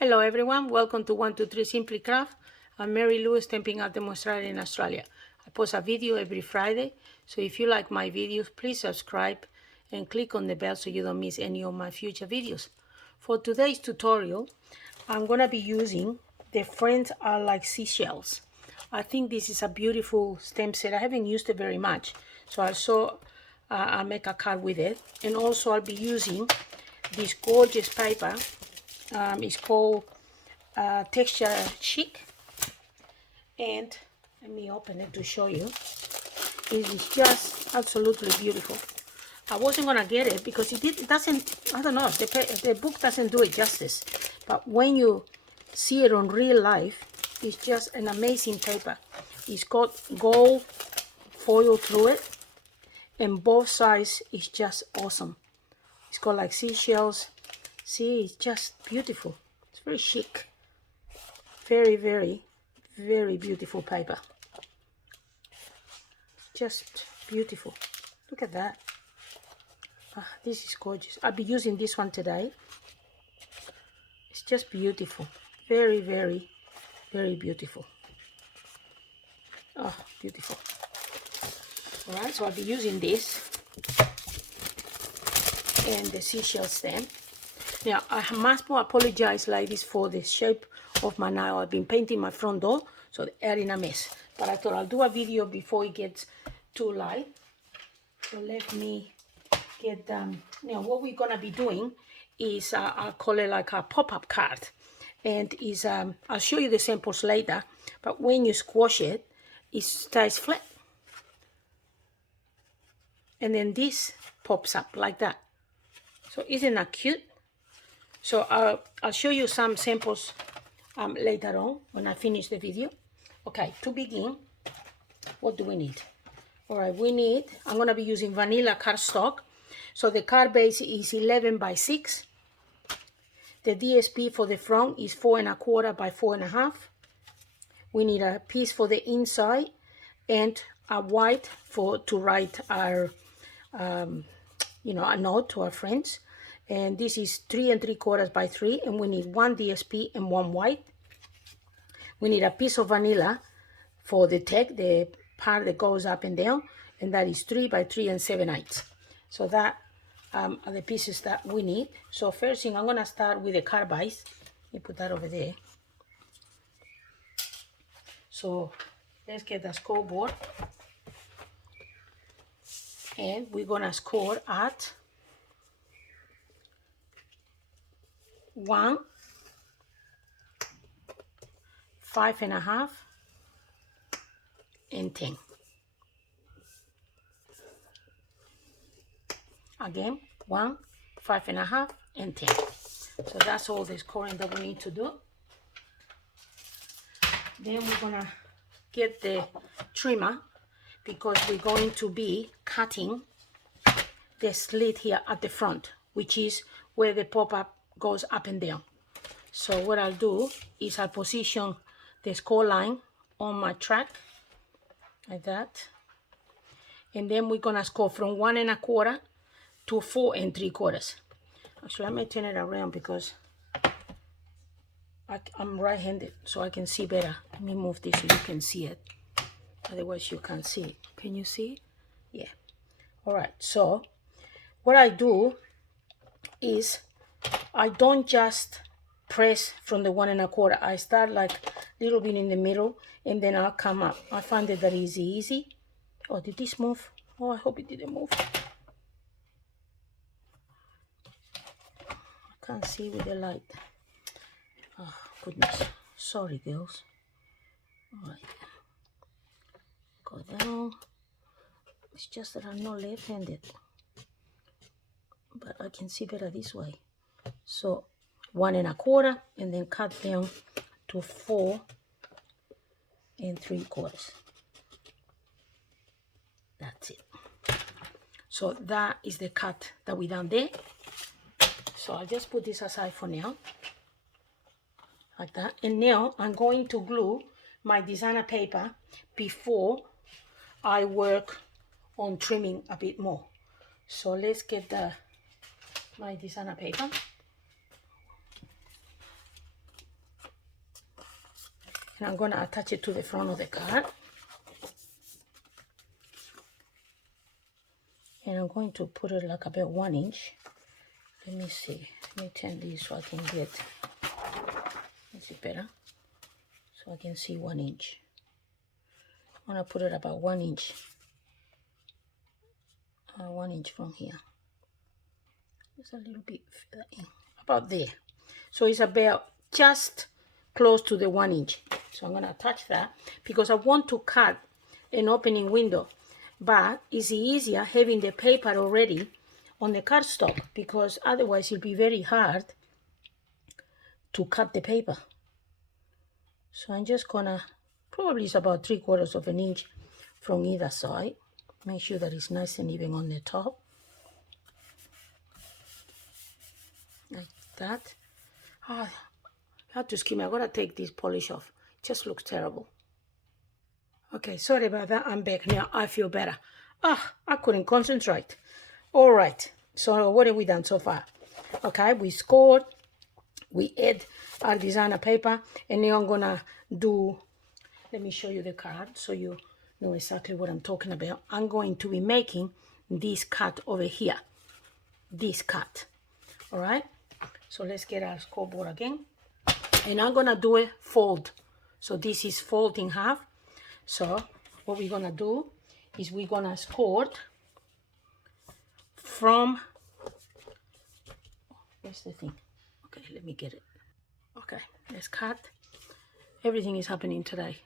Hello everyone, welcome to 123 Simply Craft. I'm Mary Lou, Stampin Up Demonstrator in Australia. I post a video every Friday, so if you like my videos, please subscribe and click on the bell so you don't miss any of my future videos. For today's tutorial, I'm going to be using the Friends Are Like Seashells. I think this is a beautiful stamp set. I haven't used it very much, so I'll make a card with it. And also I'll be using this gorgeous paper. It's called Texture Chic, and let me open it to show you. It is just absolutely beautiful. I wasn't gonna get it because it doesn't, I don't know, the book doesn't do it justice, but when you see it on real life, it's just an amazing paper. It's got gold foil through it, and both sides is just awesome. It's got like seashells. See, it's just beautiful. It's very chic. Very, very, very beautiful paper. Just beautiful. Look at that. This is gorgeous. I'll be using this one today. It's just beautiful. Very, very, very beautiful. Oh, beautiful. Alright, so I'll be using this and the seashell stamp. Now, I must apologize like this for the shape of my nail. I've been painting my front door, so they're in a mess. But I thought I'll do a video before it gets too light. So let me get now what we're gonna be doing is I'll call it like a pop-up card, and is I'll show you the samples later. But when you squash it, it stays flat, and then this pops up like that. So isn't that cute? So I'll show you some samples later on when I finish the video. Okay, to begin, what do we need? All right, I'm going to be using vanilla cardstock. So the card base is 11 by 6. The DSP for the front is 4 1/4 by 4 1/2. We need a piece for the inside and a white to write our, a note to our friends. And this is 3 3/4 by 3, and we need 1 DSP and 1 white. We need a piece of vanilla for the tag, the part that goes up and down, and that is 3 by 3 7/8. So that are the pieces that we need. So first thing, I'm gonna start with the card base. Let me put that over there. So let's get the scoreboard, and we're gonna score at 1, 5 1/2, and 10. Again, 1, 5 1/2, and 10. So that's all the scoring that we need to do. Then we're gonna get the trimmer because we're going to be cutting the slit here at the front, which is where the pop-up goes up and down. So what I'll do is I'll position the score line on my track like that, and then we're gonna score from 1 1/4 to 4 3/4. Actually, I may turn it around because I'm right-handed, so I can see better. Let me move this so you can see it. Otherwise, you can't see it. Can you see it? Yeah. All right. So what I do is I don't just press from the 1 1/4. I start like a little bit in the middle, and then I'll come up. I find it that easy. Oh, did this move? Oh, I hope it didn't move. I can't see with the light. Oh, goodness. Sorry, girls. All right. Go down. It's just that I'm not left-handed, but I can see better this way. So 1 1/4, and then cut down to 4 3/4. That's it. So that is the cut that we done there. So I'll just put this aside for now, like that. And now I'm going to glue my designer paper before I work on trimming a bit more. So let's get my designer paper. And I'm going to attach it to the front of the card. And I'm going to put it like about 1 inch. Let me see. Let me turn this so I can get, is it better? So I can see 1 inch. I'm going to put it about 1 inch. 1 inch from here. Just a little bit further in. About there. So it's about just close to the 1 inch. So I'm going to attach that because I want to cut an opening window. But it's easier having the paper already on the cardstock because otherwise it'll be very hard to cut the paper. So I'm just gonna, probably it's about 3/4 of an inch from either side. Make sure that it's nice and even on the top. Like that. Oh, I have to excuse me, I gotta take this polish off. It just looks terrible. Okay, sorry about that, I'm back now, I feel better. I couldn't concentrate. All right, so what have we done so far? Okay, we scored, we add our designer paper, and now I'm gonna do, let me show you the card so you know exactly what I'm talking about. I'm going to be making this cut over here, this cut. All right, so let's get our scoreboard again, and I'm gonna do a fold. So this is fold in half. So what we're gonna do is we're gonna score from, where's the thing? Okay, let me get it. Okay, let's cut. Everything is happening today.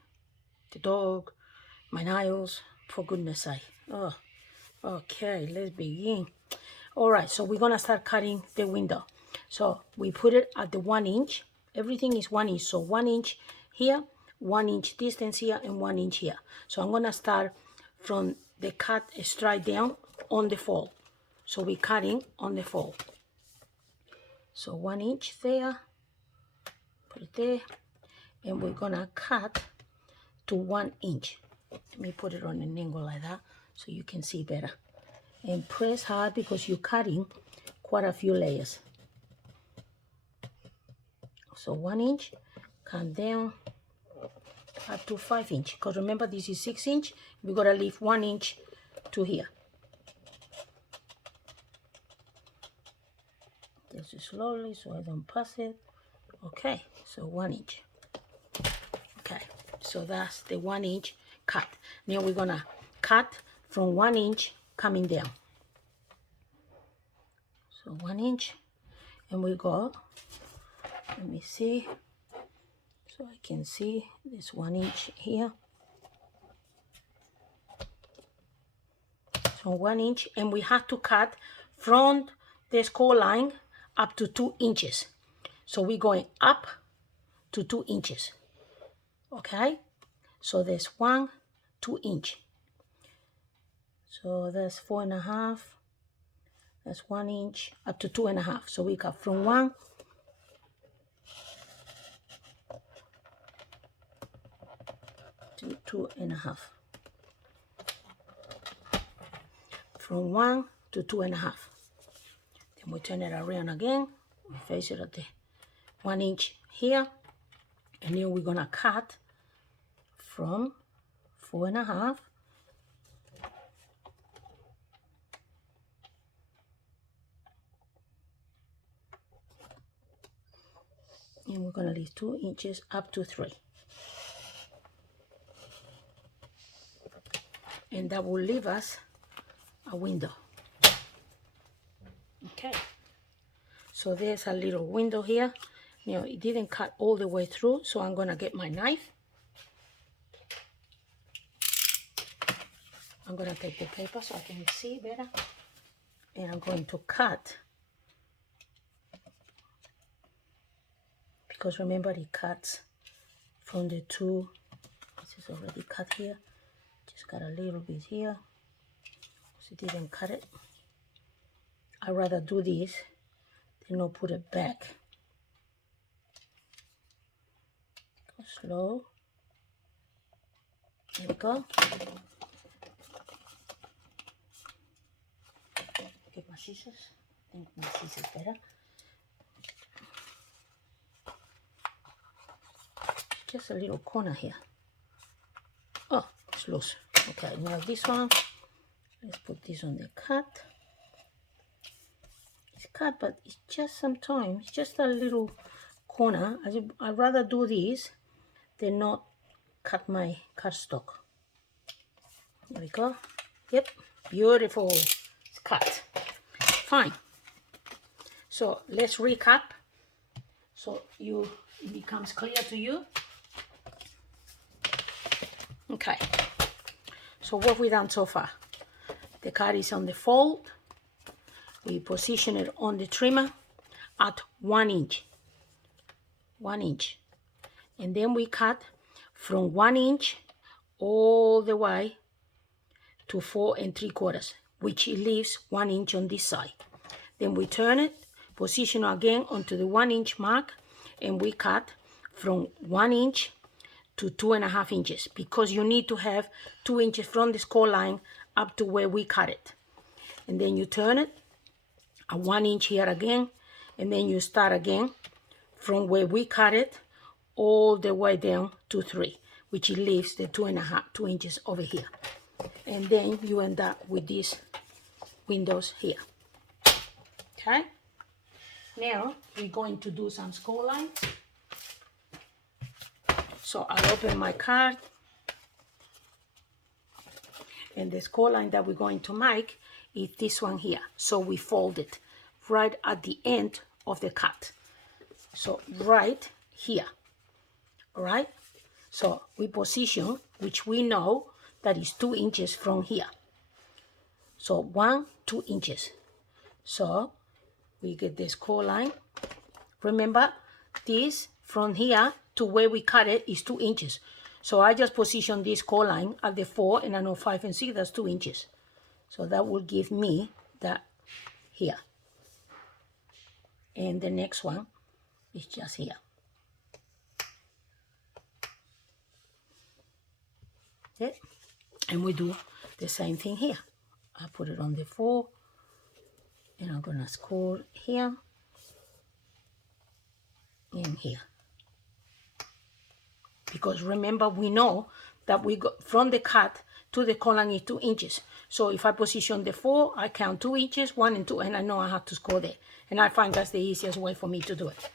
The dog, my nails, for goodness sake. Oh, okay, let's begin. All right, so we're gonna start cutting the window. So we put it at the 1 inch. Everything is 1 inch, so 1 inch here, 1 inch distance here, and 1 inch here. So I'm gonna start from the cut straight down on the fold. So we're cutting on the fold. So 1 inch there, put it there, and we're gonna cut to 1 inch. Let me put it on an angle like that so you can see better. And press hard because you're cutting quite a few layers. So 1 inch, come down up to 5 inch. Because remember this is 6 inch, we gotta leave 1 inch to here. Just slowly so I don't pass it. Okay, so 1 inch. Okay, so that's the 1 inch cut. Now we're gonna cut from 1 inch coming down. So 1 inch, and we go, let me see, so I can see this 1 inch here. So 1 inch, and we have to cut from the score line up to 2 inches. So we're going up to 2 inches. Okay, so there's 1, 2 inch. So that's 4.5. That's 1 inch up to 2.5. So we cut from 1 to 2.5. From 1 to 2.5. Then we turn it around again. We face it at the 1 inch here, and then we're gonna cut from 4.5 and we're gonna leave 2 inches up to 3, and that will leave us a window. Okay, so there's a little window here. You know, it didn't cut all the way through, so I'm gonna get my knife. I'm gonna take the paper so I can see better, and I'm going to cut, because remember it cuts from the 2. This is already cut here, just got a little bit here, so it didn't cut it. I'd rather do this than not put it back. Go slow. There we go. Get my scissors. I think my scissors better. just a little corner here. Oh, it's loose. Okay, now this one, let's put this on the cut. It's cut, but it's just sometimes, it's just a little corner. I'd rather do this than not cut my cardstock. There we go. Yep, beautiful. It's cut. Fine. So let's recap so it becomes clear to you. Okay, so what we've done so far, the card is on the fold. We position it on the trimmer at 1 inch, 1 inch, and then we cut from 1 inch all the way to 4 3/4, which it leaves 1 inch on this side. Then we turn it, position again onto the 1 inch mark, and we cut from 1 inch to 2.5 inches, because you need to have 2 inches from the score line up to where we cut it. And then you turn it at 1 inch here again, and then you start again from where we cut it all the way down to 3, which it leaves the 2 inches over here. And then you end up with these windows here. Okay, now we're going to do some score lines. So I'll open my card, and the score line that we're going to make is this one here. So we fold it right at the end of the cut. So right here, all right? So we position, which we know that is 2 inches from here. So 1, 2 inches. So we get the score line. Remember, this from here to where we cut it is 2 inches. So I just position this score line at the 4, and I know 5 and 6, that's 2 inches. So that will give me that here. And the next one is just here. Okay. And we do the same thing here. I put it on the 4, and I'm gonna score here and here. Because remember, we know that we got from the cut to the column is 2 inches. So if I position the 4, I count 2 inches, 1 and 2, and I know I have to score there. And I find that's the easiest way for me to do it.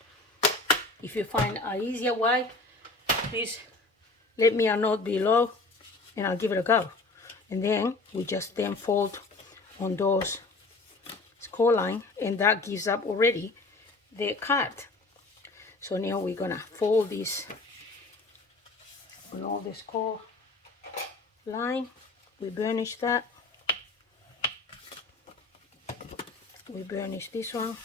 If you find an easier way, please let me know below, and I'll give it a go. And then we just then fold on those score line, and that gives up already the card. So now we're gonna fold this on all the score line. We burnish that. We burnish this one.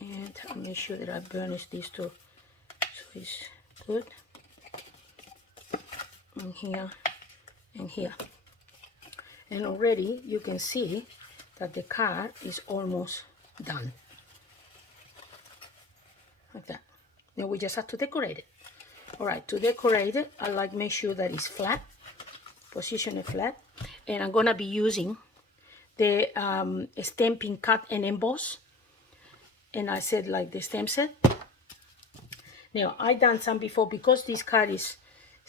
And I'll make sure that I burnish these two so it's good. And here and here. And already you can see that the card is almost done. Like that. Now we just have to decorate it. All right, to decorate it, I like make sure that it's flat. Position it flat. And I'm gonna be using the Stampin' Cut and Emboss. And I said like the stamp set. Now I done some before, because this card it's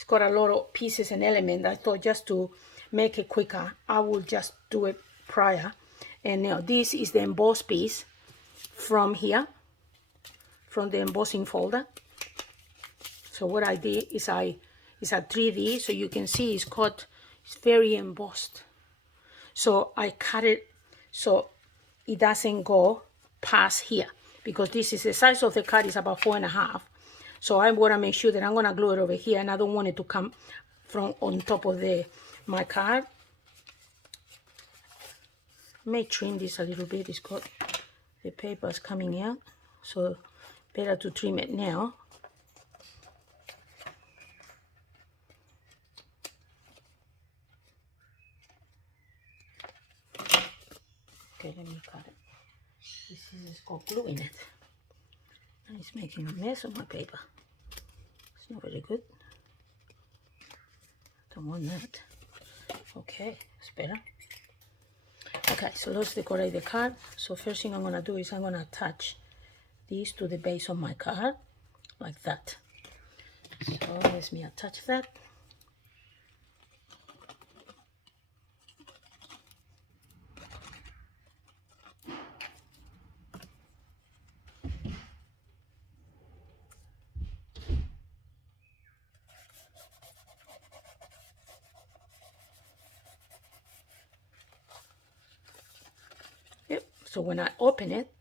got a lot of pieces and elements. I thought just to make it quicker, I will just do it prior. And now this is the emboss piece from here, from the embossing folder. So what I did is it's a 3D, so you can see it's very embossed. So I cut it so it doesn't go past here, because this is the size of the card is about 4.5. So I want to make sure that I'm going to glue it over here, and I don't want it to come from on top of my card. I may trim this a little bit. It's got the papers coming out, so better to trim it now. Okay, let me cut it. This has got glue in it, and it's making a mess of my paper. It's not very good. Don't want that. Okay, it's better. Okay, so let's decorate the card. So first thing I'm gonna do is I'm gonna attach this to the base of my card, like that. So let me attach that. Yep. So when I open it,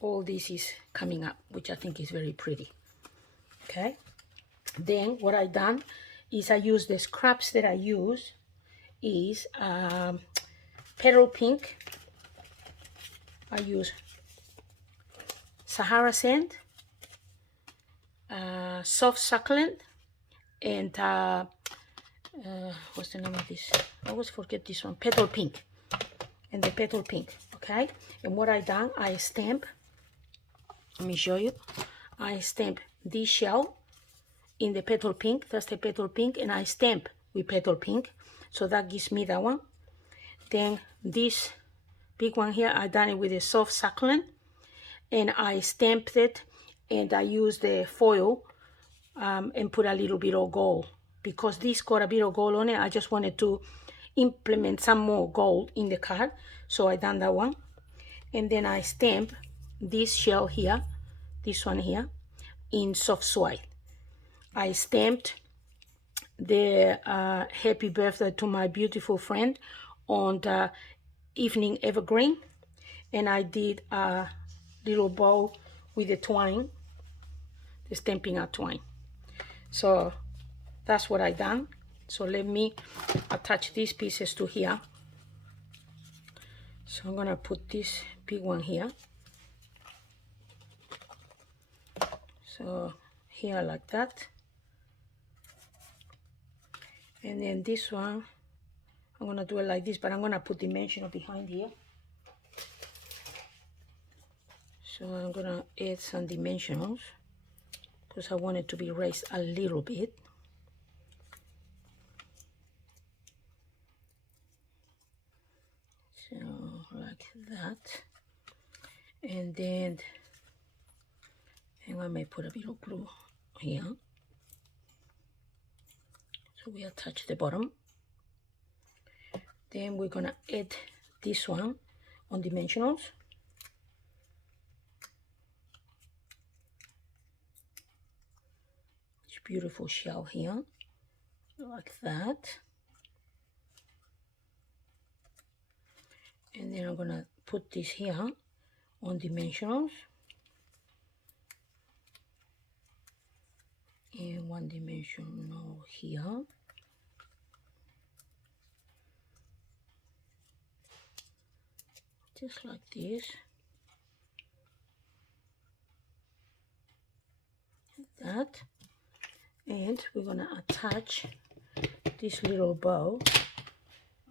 all this is coming up, which I think is very pretty. Okay. Then what I done is I use the scraps that I use is petal pink. I use Sahara sand, soft succulent, and what's the name of this? I always forget this one. Petal pink, and the petal pink. Okay. And what I done, I stamp. Let me show you. I stamp this shell in the petal pink. That's the petal pink, and I stamp with petal pink. So that gives me that one. Then this big one here, I done it with a soft succulent, and I stamped it, and I used the foil and put a little bit of gold. Because this got a bit of gold on it, I just wanted to implement some more gold in the card. So I done that one. And then I stamp this shell here, this one here, in soft white. I stamped the happy birthday to my beautiful friend on the evening evergreen, and I did a little bow with the twine, the Stampin' Up twine. So that's what I done. So let me attach these pieces to here. So I'm gonna put this big one here. So here like that. And then this one, I'm gonna do it like this, but I'm gonna put dimensional behind here. So I'm gonna add some dimensionals because I want it to be raised a little bit. So like that. And then I may put a bit of glue here. So we attach the bottom. Then we're gonna add this one on dimensionals. This beautiful shell here, like that. And then I'm gonna put this here on dimensionals. And one dimensional here. Just like this. Like that. And we're gonna attach this little bow.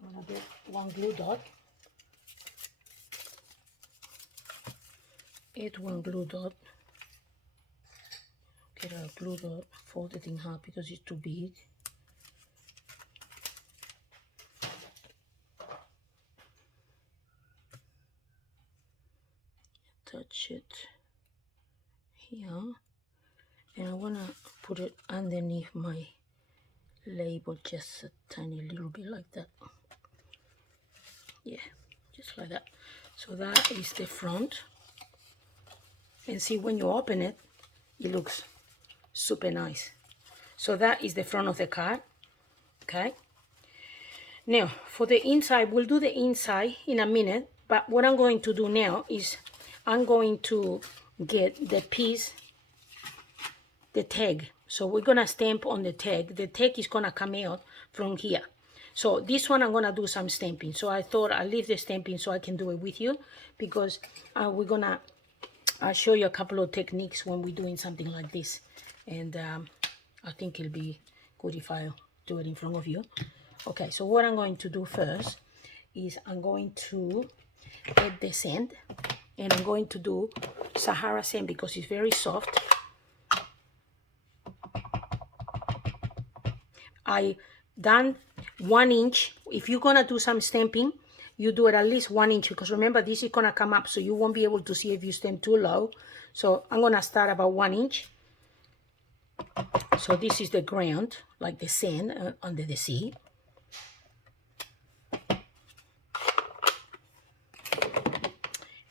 I'm gonna get one glue dot. Add one glue dot. Get a glue dot, fold it in half because it's too big. Attach it here, and I want to put it underneath my label, just a tiny little bit like that. Yeah, just like that. So that is the front, and see, when you open it, it looks super nice. So that is the front of the card. Okay, now for the inside, we'll do the inside in a minute, but what I'm going to do now is I'm going to get the piece, the tag. So we're gonna stamp on the tag. The tag is gonna come out from here. So this one I'm gonna do some stamping. So I thought I'll leave the stamping so I can do it with you, because we're gonna show you a couple of techniques when we're doing something like this. And I think it'll be good if I do it in front of you. Okay, so what I'm going to do first is I'm going to add the sand, and I'm going to do Sahara sand because it's very soft. I done 1 inch. If you're gonna do some stamping, you do it at least 1 inch, because remember, this is gonna come up, so you won't be able to see if you stamp too low. So I'm gonna start about 1 inch. So this is the ground, like the sand under the sea.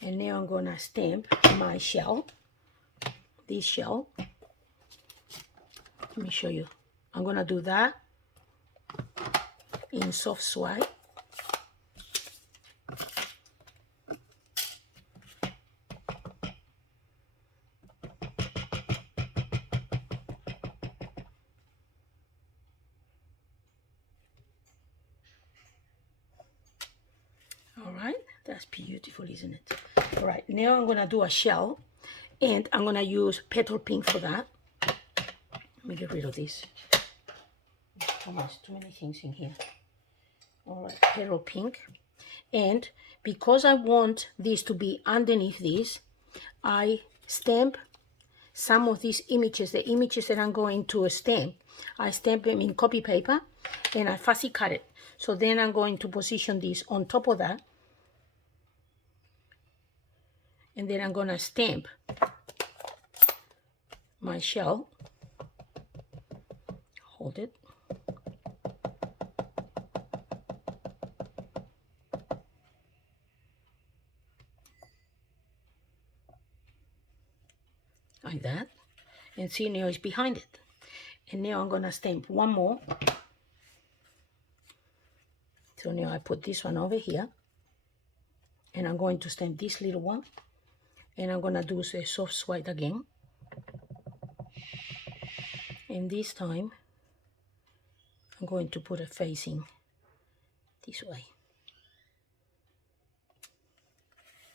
And now I'm gonna stamp my shell, this shell. Let me show you. I'm gonna do that in soft swipe. All right, that's beautiful, isn't it? All right, now I'm gonna do a shell, and I'm gonna use petal pink for that. Let me get rid of this. Too many things in here. All right, petal pink. And because I want this to be underneath this, I stamp some of these images, the images that I'm going to stamp. I stamp them in copy paper, and I fussy cut it. So then I'm going to position this on top of that, and then I'm gonna stamp my shell. Hold it. Like that. And see, now it's behind it. And now I'm gonna stamp one more. So now I put this one over here, and I'm going to stamp this little one, and I'm gonna do a soft swipe again. And this time I'm going to put it facing this way,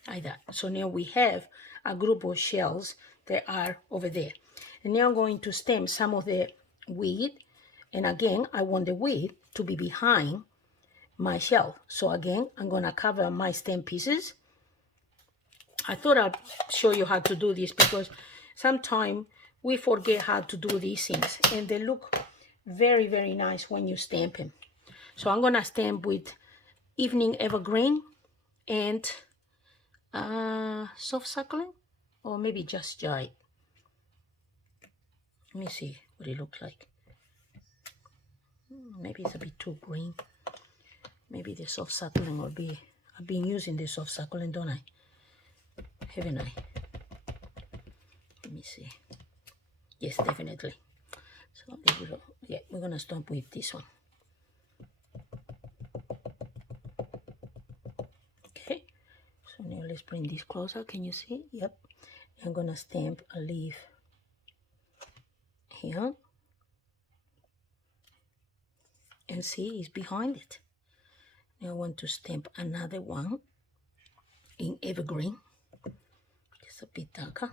like that. So now we have a group of shells that are over there. And now I'm going to stamp some of the weed, and again I want the weed to be behind my shell. So again, I'm gonna cover my stamp pieces. I thought I'd show you how to do this, because sometimes we forget how to do these things, and they look very, very nice when you stamp them. So I'm gonna stamp with Evening Evergreen and soft succulent, or maybe just Jade. Let me see what it looks like. Maybe it's a bit too green. Maybe the soft succulent will be, I've been using the soft succulent, don't I? Haven't I? Let me see. Yes, definitely. So there we go. Yeah, we're gonna start with this one. Okay. So now let's bring this closer. Can you see? Yep. I'm gonna stamp a leaf here. And see, it's behind it. Now I want to stamp another one in Evergreen. Just a bit darker.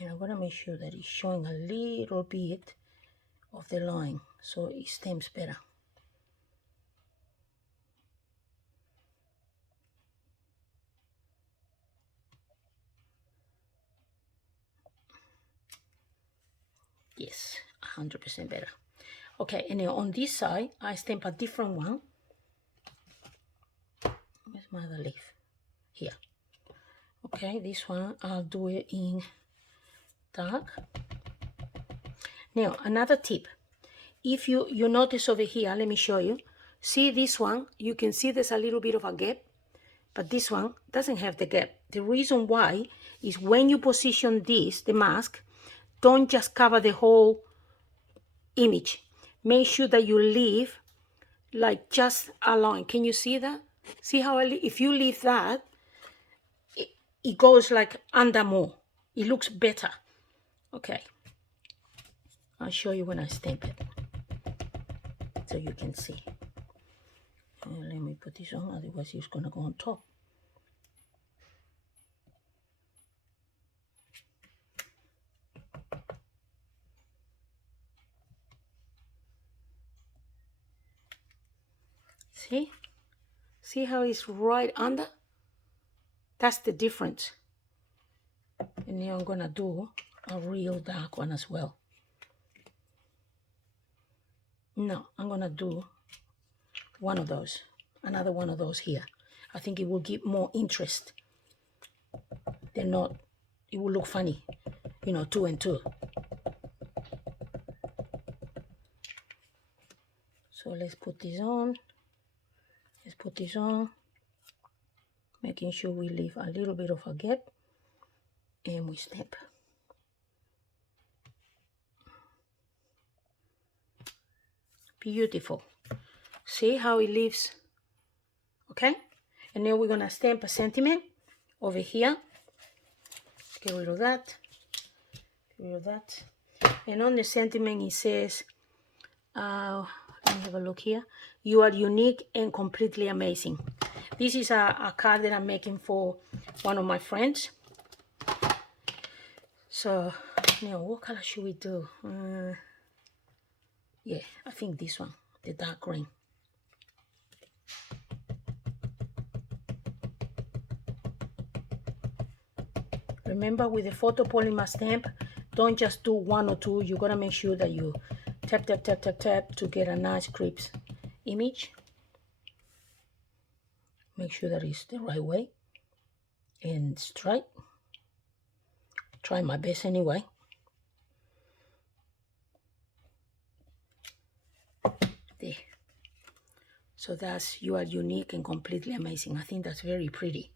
And I'm gonna make sure that it's showing a little bit of the line, so it stamps better. Yes, 100% better. Okay, and now on this side, I stamp a different one. Where's my other leaf? Here. Okay, this one, I'll do it in dark. Now, another tip. If you notice over here, let me show you. See this one, you can see there's a little bit of a gap, but this one doesn't have the gap. The reason why is when you position this, the mask, don't just cover the whole image. Make sure that you leave like just a line. Can you see that? See how if you leave that, it goes like under more. It looks better. Okay. I'll show you when I stamp it, so you can see. Let me put this on, otherwise it's gonna go on top. See? See how it's right under? That's the difference. And now I'm gonna do a real dark one as well. No, I'm gonna do one of those, another one of those here. I think it will give more interest. They're not, it will look funny, you know, 2 and 2. So let's put this on. Let's put this on, making sure we leave a little bit of a gap, and we stamp. Beautiful. See how it leaves? Okay, and now we're gonna stamp a sentiment over here. Get rid of that. Get rid of that. And on the sentiment it says, let me have a look here. You are unique and completely amazing. This is a card that I'm making for one of my friends. So now what color should we do? Yeah, I think this one, the dark green. Remember, with the photopolymer stamp, don't just do 1 or 2. You gotta make sure that you tap, tap, tap, tap, tap to get a nice crisp image. Make sure that it's the right way and straight. Try my best anyway. There. So that's, you are unique and completely amazing. I think that's very pretty.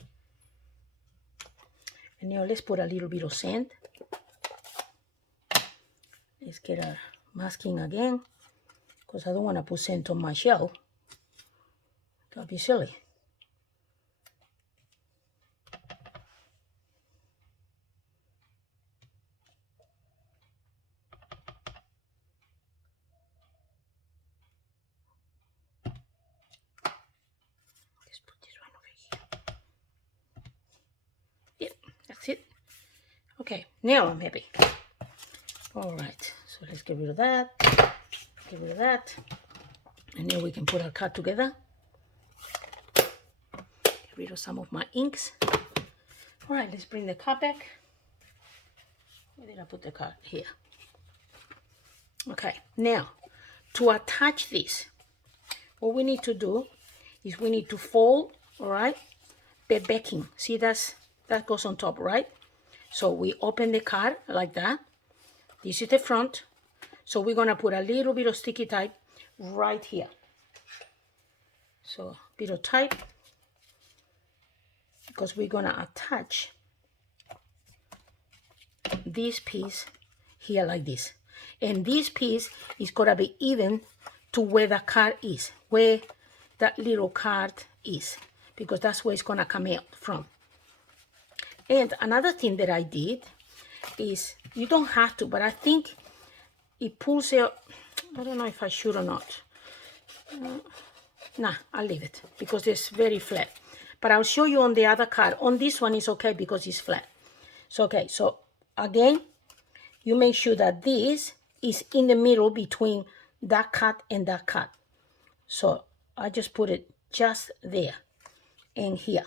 And now let's put a little bit of sand. Let's get our masking again, because I don't want to put sand on my shell. That'll be silly. Let's put this one over here. Yep, that's it. Okay, now I'm happy. All right, so let's get rid of that. Get rid of that. And now we can put our card together. Get rid of some of my inks. All right, let's bring the card back. Where did I put the card? Here. Okay, now to attach this, what we need to do is we need to fold, all right, the backing. See, that goes on top, right? So we open the card like that. This is the front. So we're gonna put a little bit of sticky tape right here. So a bit of tape, because we're gonna attach this piece here like this. And this piece is gonna be even to where the card is, where that little card is, because that's where it's gonna come out from. And another thing that I did is, you don't have to, but I think it pulls out. I don't know if I should or not. Nah, I'll leave it because it's very flat. But I'll show you on the other card. On this one it's okay because it's flat. So okay, so again, you make sure that this is in the middle between that cut and that cut. So I just put it just there and here.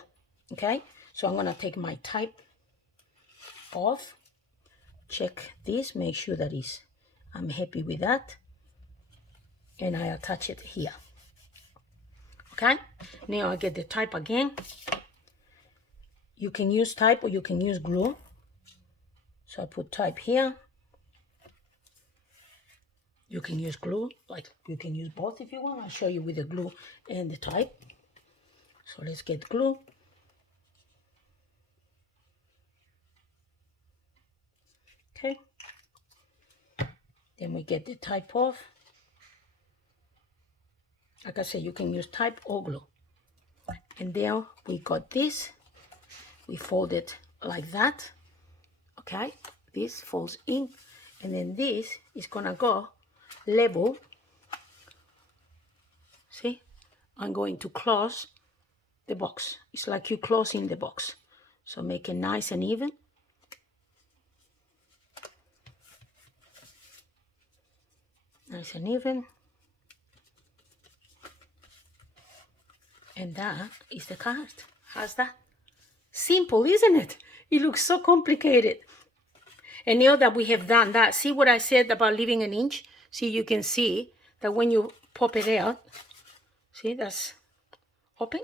Okay, so I'm gonna take my tape off, check this, make sure that I'm happy with that, and I attach it here. Okay, now I get the tape again. You can use tape or you can use glue. So I put tape here. You can use glue, like you can use both if you want. I'll show you with the glue and the tape. So let's get glue. Okay, then we get the tape off. Like I said, you can use tape or glue. And then we got this. We fold it like that. Okay, this folds in, and then this is gonna go level. See, I'm going to close the box. It's like you closing the box. So make it nice and even. Nice and even. And that is the card. How's that? Simple, isn't it? It looks so complicated. And now that we have done that, see what I said about leaving an inch? See, you can see that when you pop it out, see, that's open,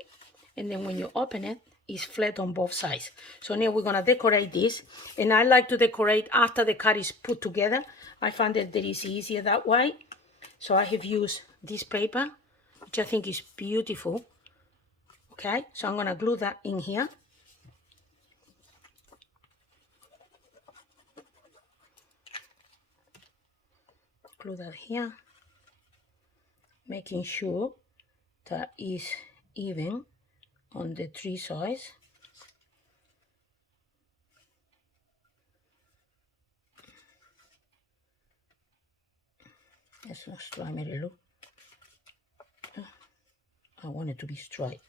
and then when you open it, it's flat on both sides. So now we're gonna decorate this, and I like to decorate after the card is put together. I find that it is easier that way. So I have used this paper, which I think is beautiful. Okay, so I'm gonna glue that in here. Glue that here, making sure that is even on the three sides. It's not straight, look. I want it to be straight,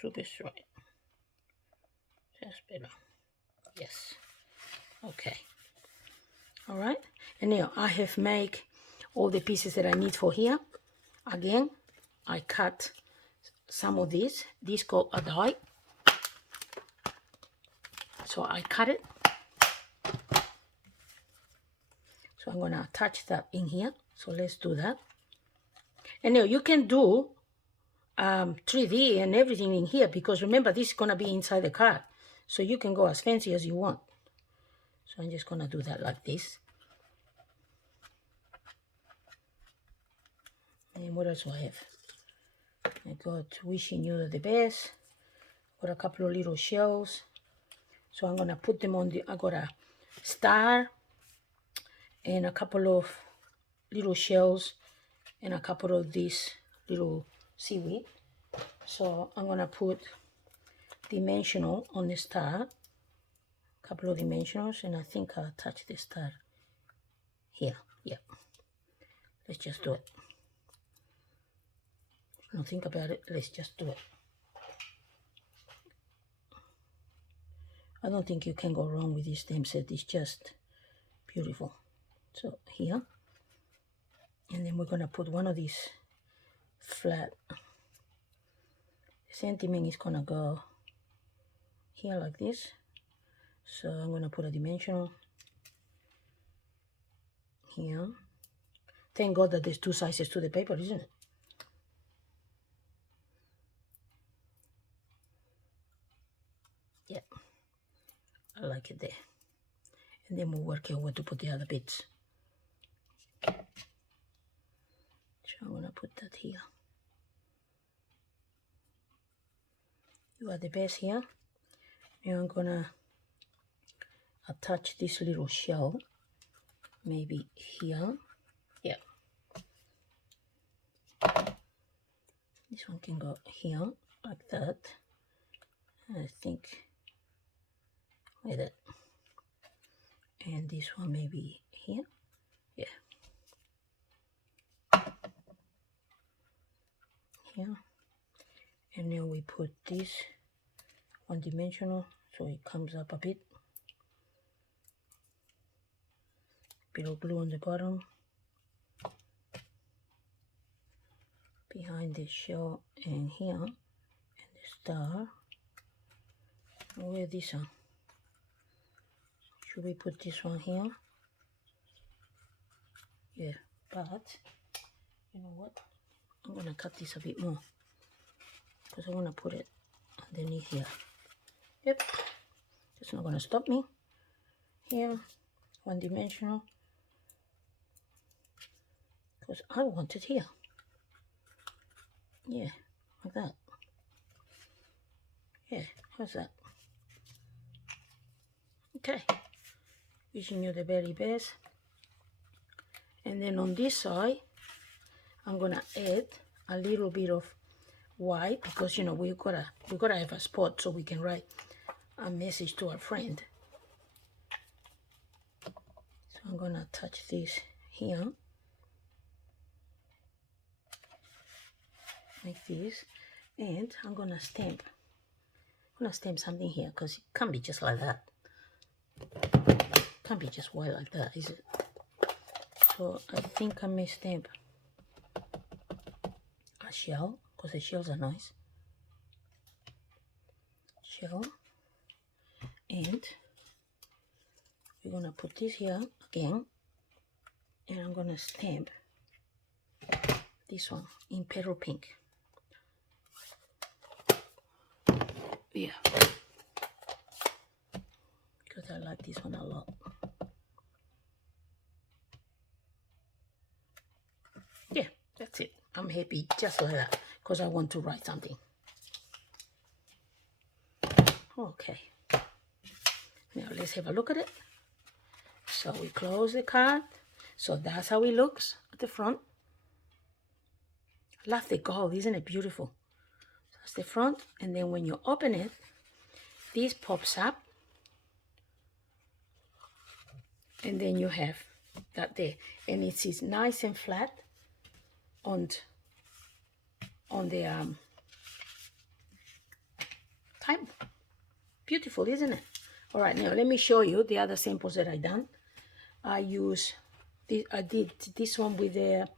super straight. That's better. Yes. Okay. All right. And now I have made all the pieces that I need for here. Again, I cut some of this. This called a die. So I cut it. So I'm gonna attach that in here. So let's do that. And now you can do 3D and everything in here, because remember, this is gonna be inside the card. So you can go as fancy as you want. So I'm just gonna do that like this. And what else do I have? I got wishing you the best. Got a couple of little shells. So I'm gonna put them on the, I got a star and a couple of little shells and a couple of these little seaweed. So I'm gonna put dimensional on the star, a couple of dimensionals, and I think I'll attach the star here. Yeah, let's just do it. Don't think about it, let's just do it. I don't think you can go wrong with this stamp set. It's just beautiful. So here, and then we're gonna put one of these flat. The sentiment is gonna go here like this. So I'm gonna put a dimensional here. Thank God that there's two sizes to the paper, isn't it? Yeah, I like it there. And then we'll work out where to put the other bits. So I'm gonna put that here. You are the best here. Now I'm gonna attach this little shell, maybe here. Yeah. This one can go here, like that. I think like that. And this one maybe here. Yeah. Here. And then we put this one dimensional so it comes up a bit. Bit of glue on the bottom. Behind the shell and here. And the star. Where this one? Should we put this one here? Yeah, but you know what? I'm gonna cut this a bit more because I want to put it underneath here. Yep, it's not gonna stop me. Here, one dimensional, because I want it here. Yeah, like that. Yeah, how's that? Okay, wishing you the very best. And then on this side, I'm gonna add a little bit of white, because you know we gotta have a spot so we can write a message to our friend. So I'm gonna attach this here like this, and I'm gonna stamp something here, because it can't be just like that. Can't be just white like that, is it? So I think I may stamp a shell, because the shells are nice. Shell. And we're gonna put this here again, and I'm gonna stamp this one in petal pink. Yeah, because I like this one a lot. Yeah, that's it. I'm happy just like that because I want to write something. Okay, now let's have a look at it. So we close the card. So that's how it looks at the front. Love the gold, isn't it beautiful? That's the front, and then when you open it, this pops up, and then you have that there, and it is nice and flat on the table. Beautiful, isn't it? All right, now let me show you the other samples that I done. I did this one with the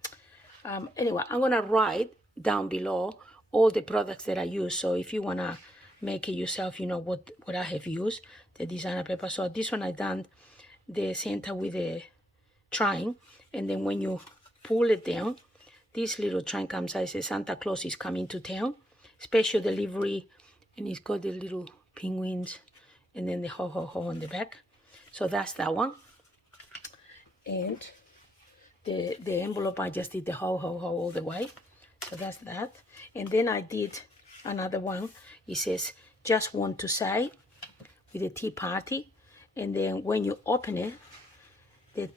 anyway, I'm gonna write down below all the products that I use. So if you wanna make it yourself, you know what I have used, the designer paper. So this one I done the center with the triangle, and then when you pull it down, this little triangle comes out. It says Santa Claus is coming to town, special delivery, and it's got the little penguins, and then the ho ho ho on the back. So that's that one. And the envelope, I just did the ho ho ho all the way. So that's that. And then I did another one. It says just want to say with a tea party. And then when you open it, the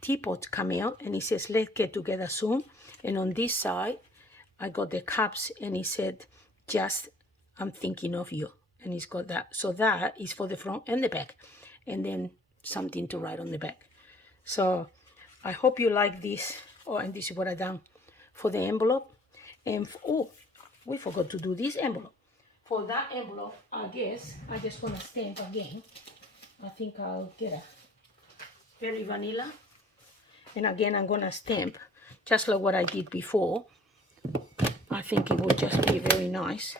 teapot come out and it says let's get together soon. And on this side I got the cups and it said just I'm thinking of you. And it's got that. So that is for the front and the back. And then something to write on the back. So I hope you like this. Oh, and this is what I done for the envelope. And oh, we forgot to do this envelope. For that envelope, I guess I just want to stamp again. I think I'll get a very vanilla. And again, I'm going to stamp just like what I did before. I think it would just be very nice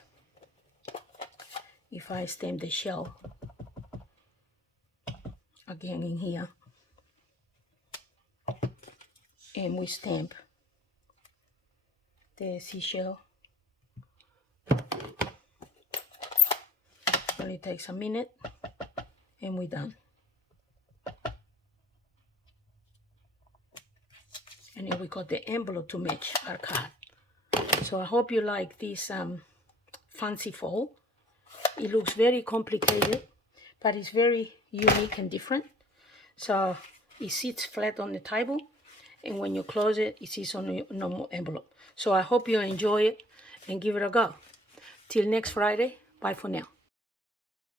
if I stamp the shell again in here. And we stamp the seashell. Only takes a minute and we're done. And then we got the envelope to match our card. So I hope you like this fancy fold. It looks very complicated, but it's very unique and different. So it sits flat on the table, and when you close it, it sits on a normal envelope. So I hope you enjoy it and give it a go. Till next Friday, bye for now.